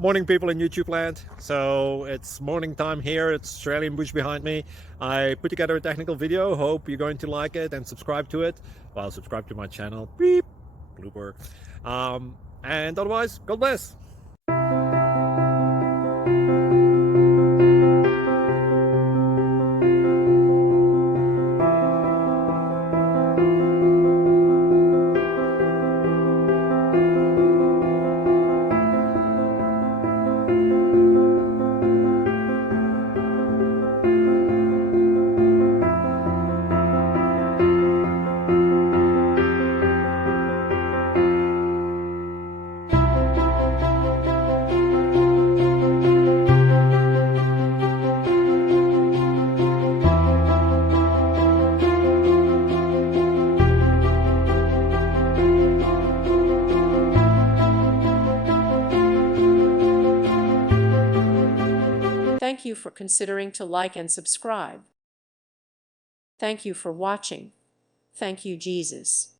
Morning, people in YouTube land. So it's morning time here. It's Australian bush behind me. I put together a technical video. Hope you're going to like it and subscribe to it. Well, subscribe to my channel. Beep. Blooper. And otherwise, God bless. Thank you for considering to like and subscribe. Thank you for watching. Thank you, Jesus.